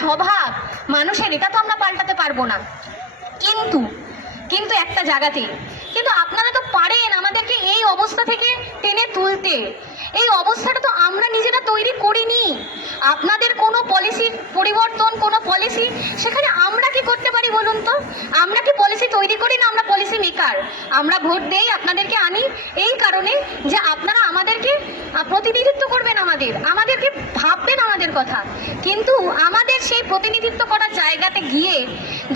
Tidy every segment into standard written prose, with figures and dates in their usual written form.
স্বভাব মানুষের, এটা তো আমরা পাল্টাতে পারবো না। কিন্তু কিন্তু একটা জায়গাতে কিন্তু আপনারা তো পারেন আমাদেরকে এই অবস্থা থেকে টেনে তুলতে। এই অবস্থাটা তো আমরা নিজেরা তৈরি করিনি। আপনাদের কোনো পলিসির পরিবর্তন, কোনো পলিসি, সেখানে আমরা কি করতে পারি বলুন তো? আমরা কি পলিসি তৈরি করি না? আমরা পলিসি মেকার। আমরা ভোট দেই, আপনাদেরকে আনি এই কারণে যে আপনারা আমাদেরকে প্রতিনিধিত্ব করবেন, আমাদেরকে ভাববেন আমাদের কথা। কিন্তু আমাদের সেই প্রতিনিধিত্ব করার জায়গাতে গিয়ে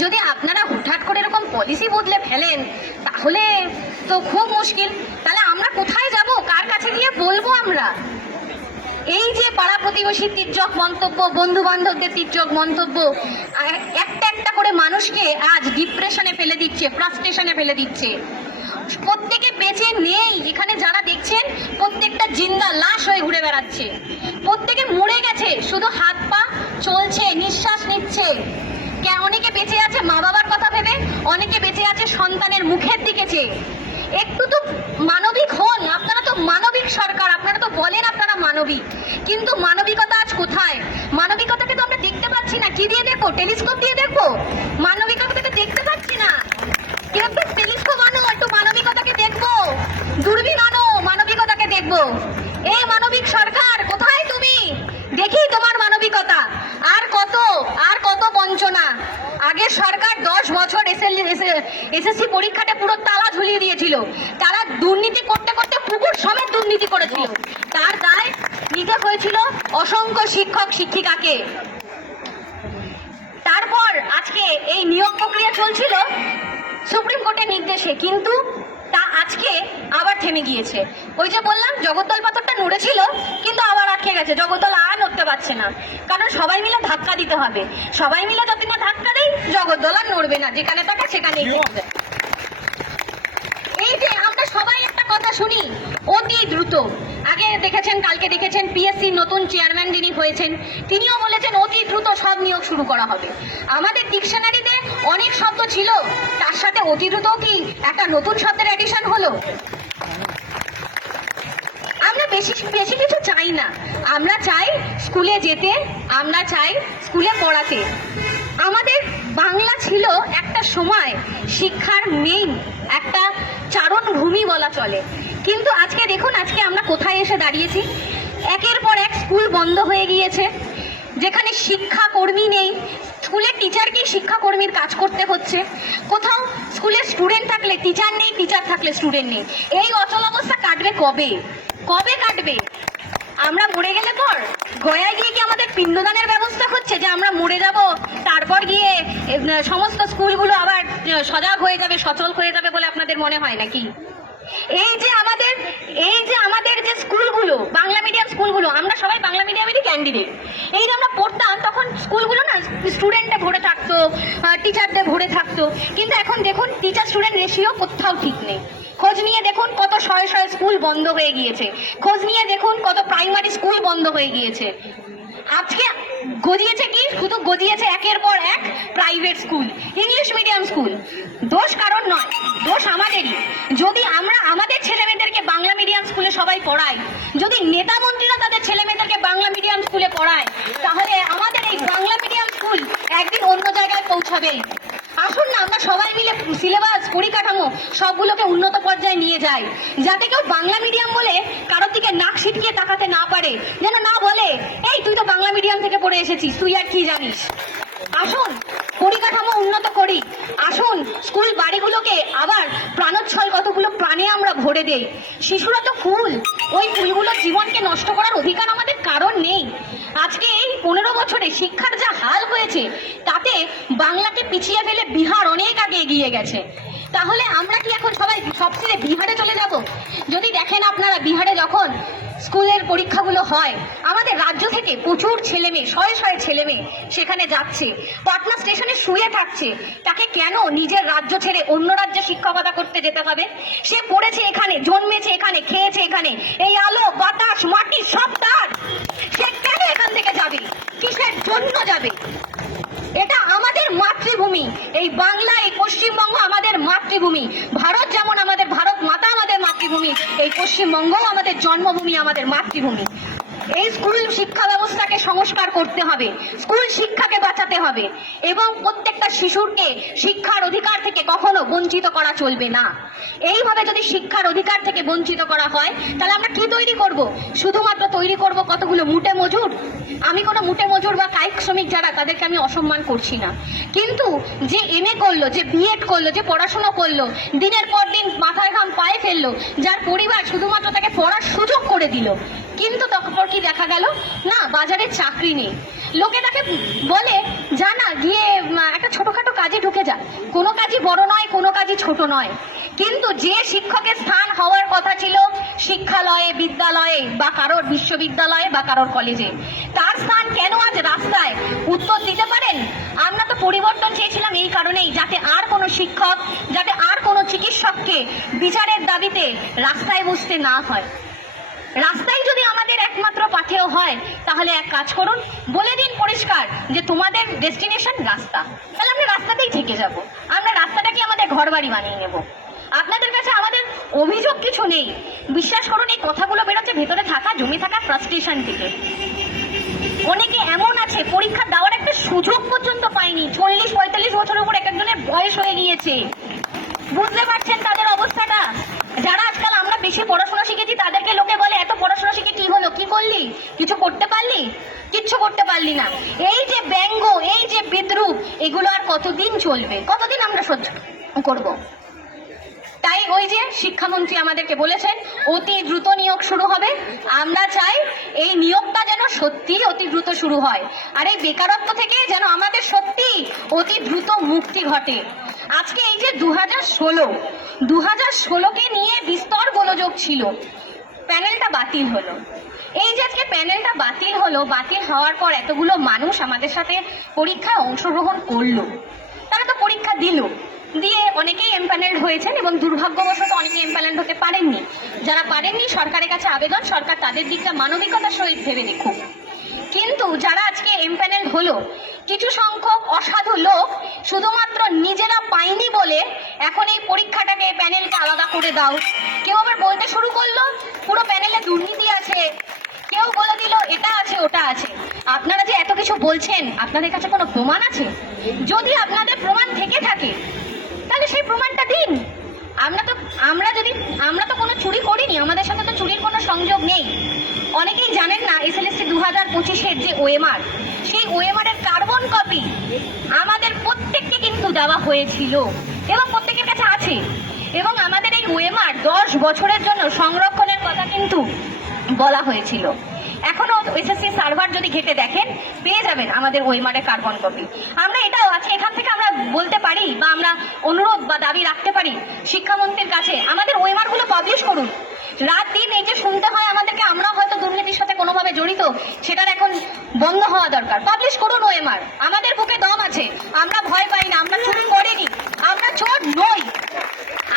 যদি আপনারা হুটহাট করে এরকম পলিসি বদলে ফেলেন, তাহলে তো খুব মুশকিল। তাহলে আমরা কোথায় যাব? কার কাছে গিয়ে বলবো আমরা? এই যে পাড়া প্রতিবেশীর তির্যক মন্তব্য, বন্ধু বান্ধবদের তির্যক মন্তব্য একটা একটা করে মানুষকে আজ ডিপ্রেশনে ফেলে দিচ্ছে, ফ্রাস্ট্রেশনে ফেলে দিচ্ছে। প্রত্যেকে বেঁচে নেই, এখানে যারা দেখছেন প্রত্যেকটা জিন্দা লাশ হয়ে ঘুরে বেড়াচ্ছে। প্রত্যেকে মরে গেছে, শুধু হাত পা চলছে, নিঃশ্বাস নিচ্ছে। অনেকে বেঁচে আছে মা বাবার কথা ভেবে, অনেকে বেঁচে আছে সন্তানের মুখের দিকে চেয়ে। একটু তো মানবিক হন। আপনারা তো মানবিক সরকার, আপনারা তো বলেন আপনারা মানবিক, কিন্তু মানবিকতা আজ কোথায়? মানবিকতাকে তো আমরা দেখতে পাচ্ছি না। কি দিয়ে দেখবো? টেলিস্কোপ দিয়ে দেখবো? মানবিকতাকে দেখতে পাচ্ছি না। কিন্তু টেলিস্কোপ আনো, একটু মানবিকতাকে দেখবো। দূরবীন আনো, মানবিকতাকে দেখবো। এই মানবিক সরকার কোথায় তুমি? দেখি তোমার মানবিকতা। আর কত বঞ্চনা। আগের সরকার 10 বছর এসএসসি পরীক্ষাতে পুরো তালা ঝুলিয়ে দিয়েছিল। তারা দুর্নীতি করতে করতে পুকুর সমেত দুর্নীতি করেছিল। তার দায় নিতে হয়েছিল অসংখ্য শিক্ষক শিক্ষিকাকে। তারপর আজকে এই নিয়োগ প্রক্রিয়া চলছিল সুপ্রিম কোর্টের নির্দেশে, কিন্তু তা আজকে আবার থেমে গিয়েছে। ওই যে বললাম জগদ্দল পাথরটা নড়েছিল, কিন্তু আবার আটকে গেছে। জগদ্দল আর নড়তে পারছে না, কারণ সবাই মিলে ধাক্কা দিতে হবে। সবাই মিলে যদি না ধাক্কা দেয়, জগদ্দল আর নড়বে না, যেখানে থাকে সেখানেই থাকবে। এই যে আমরা সবাই একটা কথা শুনি, অতি দ্রুত। আগে দেখেছেন, কালকে দেখেছেন পিএসসি নতুন চেয়ারম্যান যিনি হয়েছেন, তিনিও বলেছেন অতি দ্রুত সব নিয়োগ শুরু করা হবে। আমাদের ডিকশনারিতে অনেক শব্দ ছিল, তার সাথে অতি দ্রুত কি একটা নতুন শব্দের এডিশন হলো? আমরা বেশি কিছু চাই না। আমরা চাই স্কুলে যেতে, আমরা চাই স্কুলে পড়াতে। আমাদের বাংলা ছিল একটা সময় শিক্ষার মেইন একটা চারণভূমি বলা চলে। কিন্তু আজকে দেখুন, আজকে আমরা কোথায় এসে দাঁড়িয়েছি। একের পর এক স্কুল বন্ধ হয়ে গিয়েছে, যেখানে শিক্ষাকর্মী নেই। স্কুলের টিচারকেই শিক্ষাকর্মীর কাজ করতে হচ্ছে। কোথাও স্কুলের স্টুডেন্ট থাকলে টিচার নেই, টিচার থাকলে স্টুডেন্ট নেই। এই অচল অবস্থা কাটবে কবে? কবে কাটবে? আমরা মরে গেলে পর গয়ায় গিয়ে কি আমাদের পিণ্ডদানের ব্যবস্থা হচ্ছে, যে আমরা মরে যাব তারপর গিয়ে সমস্ত স্কুলগুলো আবার সজাগ হয়ে যাবে, সচল হয়ে যাবে বলে আপনাদের মনে হয় নাকি? এই যে আমাদের যে স্কুলগুলো, বাংলা মিডিয়াম স্কুলগুলো, আমরা সবাই বাংলা মিডিয়ামেরই ক্যান্ডিডেট। এই যে আমরা পড়তাম তখন স্কুলগুলো না স্টুডেন্টে ভরে থাকতো, টিচারদের ভরে থাকতো। কিন্তু এখন দেখুন টিচার স্টুডেন্ট রেশিও কোথাও ঠিক নেই। খোঁজ নিয়ে দেখুন কত শয়ে শয়ে স্কুল বন্ধ হয়ে গিয়েছে। খোঁজ নিয়ে দেখুন কত প্রাইমারি স্কুল বন্ধ হয়ে গিয়েছে। আজকে গজিয়েছে কি? শুধু গজিয়েছে একের পর এক private school, English medium school. দোষ কারণ নয়, দোষ আমাদেরই। যদি আমরা আমাদের ছেলেমেয়েদেরকে বাংলা মিডিয়াম স্কুলে সবাই পড়াই, যদি নেতা মন্ত্রীরা তাদের ছেলেমেয়েদেরকে বাংলা মিডিয়াম স্কুলে পড়ায়, তাহলে আমাদের এই বাংলা মিডিয়াম স্কুল একদিন অন্য জায়গায় পৌঁছাবে। আসুন না আমরা সবাই মিলে সিলেবাস, পরিকাঠামো সবগুলোকে উন্নত পর্যায়ে নিয়ে যাই, যাতে কেউ বাংলা মিডিয়াম বলে কারোর দিকে নাক ছিটকিয়ে তাকাতে না পারে, যেন না বলে এই তুই তো বাংলা মিডিয়াম থেকে পড়ে এসেছিস, তুই আর কি জানিস। আসুন পরিকাঠামো উন্নত করি, আসুন স্কুল বাড়িগুলোকে আবার প্রাণোচ্ছল কতগুলো প্রাণে আমরা ভরে দেই। শিশুরা তো ফুল, ওই ফুলগুলোর জীবনকে নষ্ট করার অধিকার আমাদের কারণ নেই। আজকে এই 15 বছরে শিক্ষার যা হাল হয়েছে, তাতে বাংলাকে পিছিয়ে ফেলে বিহার অনেক আগে এগিয়ে গেছে। তাহলে আমরা কি এখন সবাই সব ছেড়ে বিহারে চলে যাব? যদি দেখেন আপনারা, বিহারে যখন স্কুলের পরীক্ষাগুলো হয়, আমাদের রাজ্য থেকে প্রচুর ছেলেমেয়ে, শয়ে শয়ে ছেলেমেয়ে সেখানে যাচ্ছে, পাটনা স্টেশনে শুয়ে থাকছে। তাকে কেন নিজের রাজ্য ছেড়ে অন্য রাজ্যে শিক্ষকতা করতে যেতে হবে? সে পড়েছে এখানে, জন্মেছে এখানে, খেয়েছে এখানে, এই আলো বাতাস মাটি সব তার। সে কেন এখান থেকে যাবে? কিসের জন্য যাবে? এটা আমাদের মাতৃভূমি, এই বাংলা, এই পশ্চিমবঙ্গ আমাদের মাতৃভূমি। ভারত যেমন আমাদের, ভারত মাতা আমাদের মাতৃভূমি, এই পশ্চিমবঙ্গও আমাদের জন্মভূমি, আমাদের মাতৃভূমি। এই স্কুল শিক্ষা ব্যবস্থাকে সংস্কার করতে হবে, স্কুল শিক্ষাকে বাঁচাতে হবে এবং প্রত্যেকটা শিশুকে শিক্ষার অধিকার থেকে কখনো বঞ্চিত করা চলবে না। এইভাবে যদি শিক্ষার অধিকার থেকে বঞ্চিত করা হয় তাহলে আমরা কি তৈরি করব? শুধুমাত্র তৈরি করব কতগুলো মুটে মজুর। আমি কোনো মুটে মজুর বা কায়িক শ্রমিক যারা, তাদেরকে আমি অসম্মান করছি না, কিন্তু যে এমএ করলো, যে বিএড করলো, যে পড়াশোনা করলো, দিনের পর দিন মাথায় ঘাম পায়ে ফেললো, যার পরিবার শুধুমাত্র তাকে পড়ার সুযোগ করে দিল, কিন্তু তখন কি দেখা গেল? না, বাজারে চাকরি নেই। লোকে তাকে বলে জানা গিয়ে একটা ছোটখাটো কাজে ঢুকে যা, কোনো কাজই বড় নয়, কোনো কাজই ছোট নয়। কিন্তু যে শিক্ষকের স্থান হওয়ার কথা ছিল শিক্ষালয়ে, বিদ্যালয়ে বা কারোর বিশ্ববিদ্যালয়ে বা কারোর কলেজে, তার স্থান কেন আজ রাস্তায়? উত্তর দিতে পারেন? আমরা তো পরিবর্তন চেয়েছিলাম এই কারণেই, যাতে আর কোনো শিক্ষক, যাতে আর কোনো চিকিৎসককে বিচারের দাবিতে রাস্তায় বসতে না হয়। রাস্তায় যদি আমাদের একমাত্র পাথেয় হয় তাহলে এক কাজ করুন, বলে দিন পরিষ্কার যে তোমাদের ডেস্টিনেশন রাস্তা, তাহলে আমরা রাস্তাতেই থেকে যাব, আমরা রাস্তাটাকে আমাদের ঘর বাড়ি বানিয়ে নেব। আপনাদের কাছে আমাদের অভিযোগ কিছু নেই, বিশ্বাস করুন এই কথাগুলো বেরোচ্ছে ভেতরে থাকা জমে থাকা ফ্রাস্ট্রেশন থেকে। অনেকে এমন আছে পরীক্ষা দেওয়ার একটা সুযোগ পর্যন্ত পায়নি, 40-45 বছরের উপর এক একজনের বয়স হয়ে গিয়েছে। বুঝতে পারছেন তাদের অবস্থাটা? যারা আজকাল আমরা বেশি পড়াশোনা শিখেছি তাদেরকে লোকে বলে এত পড়াশোনা শিখে কি হলো, কি করলি, কিছু করতে পারলি? কিচ্ছু করতে পারলি না। এই যে ব্যঙ্গ, এই যে বিদ্রুপ, এগুলো আর কতদিন চলবে, কতদিন আমরা সহ্য করব? তাই ওই যে শিক্ষামন্ত্রী আমাদেরকে বলেছেন অতি দ্রুত নিয়োগ শুরু হবে। আমরা চাই এই নিয়োগটা যেন সত্যি অতি দ্রুত শুরু হয়, আর এই বেকারত্ব থেকে যেন আমাদের সত্যি অতি দ্রুত মুক্তি ঘটে। আজকে এই যে 2016কে নিয়ে বিস্তর গোলযোগ ছিল, প্যানেলটা বাতিল হলো। এই যে আজকে প্যানেলটা বাতিল হলো, বাতিল হওয়ার পর এতগুলো মানুষ আমাদের সাথে পরীক্ষায় অংশগ্রহণ করলো, তারা তো পরীক্ষা দিল, দিয়ে অনেকেই এমপ্যানেলড হয়েছেন এবং দুর্ভাগ্যবশত অনেকে এমপ্যানেলড হতে পারেননি। যারা পারেননি সরকারের কাছে আবেদন, সরকার তাদের দিকটা মানবিকতার সহিত ভেবে দেখুক। কিন্তু যারা আজকে এমপ্যানেলড হলো, কিছু সংখ্যক অসাধু লোক শুধুমাত্র নিজেরা পায়নি বলে এখন এই পরীক্ষাটাকে, প্যানেলকে আলাদা করে দাও। কেউ আবার বলতে শুরু করলো পুরো প্যানেলে দুর্নীতি আছে, কেউ বলে দিল এটা আছে ওটা আছে। আপনারা যে এত কিছু বলছেন, আপনাদের কাছে কোনো প্রমাণ আছে? যদি আপনাদের প্রমাণ থেকে থাকে তাহলে সেই প্রমাণটা দিন। আমরা তো কোনো চুরি করিনি, আমাদের সাথে তো চুরির কোনো সংযোগ নেই। অনেকেই জানেন না এসএলএসসি 2025-এর যে ওএমআর, সেই ওএমআর-এর কার্বন কপি আমাদের প্রত্যেককে কিন্তু দেওয়া হয়েছিল এবং প্রত্যেকের কাছে আছে, এবং আমাদের এই ওএমআর 10 বছরের জন্য সংরক্ষণের কথা কিন্তু বলা হয়েছিল। এখনো এসএসসি সার্ভার যদি ঘেটে দেখেন পেয়ে যাবেন আমাদের ওএমআর-এর কার্বন কপি। আমরা এটাও আছে, এখান থেকে আমরা বলতে পারি বা আমরা অনুরোধ বা দাবি রাখতে পারি শিক্ষামন্ত্রীর কাছে, আমাদের ওএমআর গুলো পাবলিশ করুন। রাত দিন এই যে শুনতে হয় আমাদেরকে আমরা হয়তো দুর্নীতির সাথে কোনোভাবে জড়িত, সেটার এখন বন্ধ হওয়া দরকার। পাবলিশ করুন ওএমআর, আমাদের বুকে দম আছে, আমরা ভয় পাই না, আমরা চুরি করিনি, আমরা চোর নই।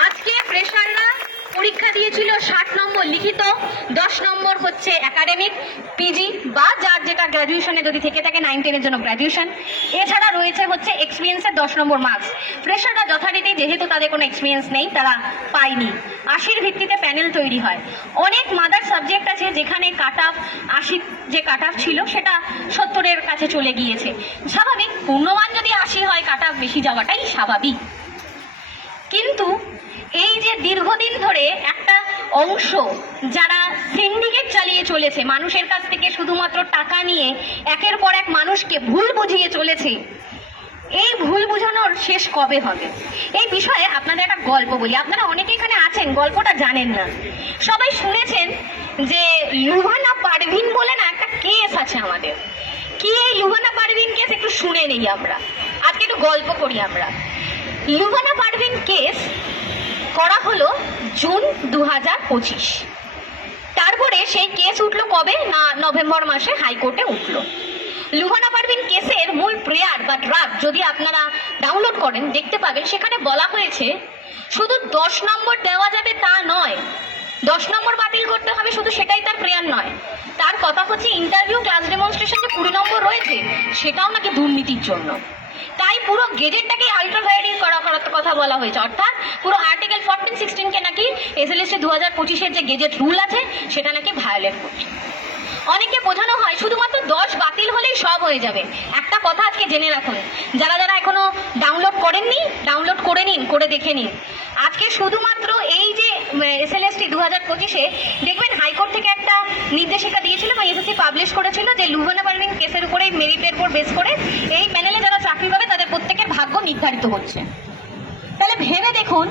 আজকে ফ্রেশাররা পরীক্ষা দিয়েছিল 60 নম্বর লিখিত, 10 নম্বর হচ্ছে একাডেমিক, পিজি বা যার যেটা গ্র্যাজুয়েশনে যদি থেকে থাকে 9-10-এর জন্য গ্র্যাজুয়েশন, এছাড়া রয়েছে হচ্ছে এক্সপিরিয়েন্সের 10 নম্বর মার্কস। ফ্রেশাররা যথারীতি যেহেতু তাদের কোনো এক্সপিরিয়েন্স নেই তারা পায়নি, 80-র ভিত্তিতে প্যানেল তৈরি হয়। অনেক মাদার সাবজেক্ট আছে যেখানে কাট অফ 80 যে কাট অফ ছিল সেটা 70-এর কাছে চলে গিয়েছে। স্বাভাবিক, পূর্ণমান যদি 80 হয় কাট অফ বেশি যাওয়াটাই স্বাভাবিক। কিন্তু এই যে দীর্ঘদিন ধরে একটা অংশ যারা সিন্ডিকেট চালিয়ে চলেছে, মানুষের কাছ থেকে শুধুমাত্র টাকা নিয়ে একের পর এক মানুষকে ভুল বুঝিয়ে চলেছে, এই ভুল বুঝানোর শেষ কবে হবে? এই বিষয়ে আপনাদের একটা গল্প বলি। আপনারা অনেকে এখানে আছেন গল্পটা জানেন না, সবাই শুনেছেন যে লুভানা পারভিন বলে না একটা কেস আছে আমাদের। কি এই লুভানা পারভিন কেস? একটু শুনে নেই আমরা, আজকে একটু গল্প করি আমরা। লুভানা পারভিন কেস করা হলো জুন 2025। তারপরে সেই কেস উঠলো কবে না নভেম্বর মাসে হাইকোর্টে উঠলো। লুভানা পারভিন কেসের মূল প্রেয়ার বা ড্রাফট যদি আপনারা ডাউনলোড করেন দেখতে পাবেন, সেখানে বলা হয়েছে শুধু 10 নম্বর দেওয়া যাবে তা নয়, 10 নম্বর বাতিল করতে হবে শুধু সেটাই তার প্রেয়ার নয়। তার কথা হচ্ছে ইন্টারভিউ, ক্লাস ডেমনস্ট্রেশন যে 20 নম্বর রয়েছে সেটাও নাকি দুর্নীতির জন্য। তাই পুরো গেজেটটাকে আল্ট্রাভায়োলেট করার কথা বলা হয়েছে, অর্থাৎ পুরো আর্টিকেল 14-16 কে নাকি এসএলএসসি 2025-এর যে গেজেট রুল আছে সেটা নাকি ভায়োলেট করছে। অনেকে বোঝানো হয় শুধুমাত্র 10 বাতিল হলেই সব হয়ে যাবে। একটা কথা আজকে জেনে রাখুন, যারা যারা এখনো ডাউনলোড করেননি, ডাউনলোড করে নিন, করে দেখে নিন। আজকে শুধুমাত্র এই যে SLST 2025-এ দেখবেন হাইকোর্ট থেকে একটা নির্দেশিকা দিয়েছিল বা SSC পাবলিশ করেছিল যে লুভানা পারভিন কেসের উপরে, মেরিটের উপর বেস করে এই প্যানেলে যারা চাকরি পাবে তাদের প্রত্যেকের ভাগ্য নির্ধারিত হচ্ছে। তাহলে ভেবে দেখুন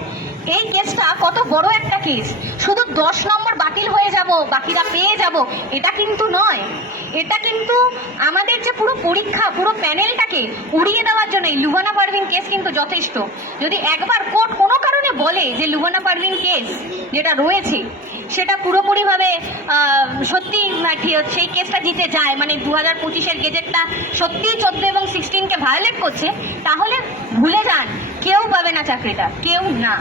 এই কেসটা কত বড় একটা কেস। শুধু 10 নম্বর বাতিল হয়ে যাব, বাকিরা পেয়ে যাব, এটা কিন্তু নয়। এটা কিন্তু আমাদের যে পুরো পরীক্ষা, পুরো প্যানেলটাকে উড়িয়ে দেওয়ার জন্য এই লুভানা পারভিন কেস কিন্তু যথেষ্ট। যদি একবার কোর্ট কোনো কারণে বলে যে লুভানা পারভিন কেস যেটা রয়েছে সেটা পুরোপুরিভাবে সত্যি সেই কেসটা জিতে যায়, মানে 2025-এর গেজেটটা সত্যিই 14 এবং 16-কে ভায়োলেট করছে, তাহলে ভুলে যান, কেউ পাবে না চাকরিটা, কেউ না।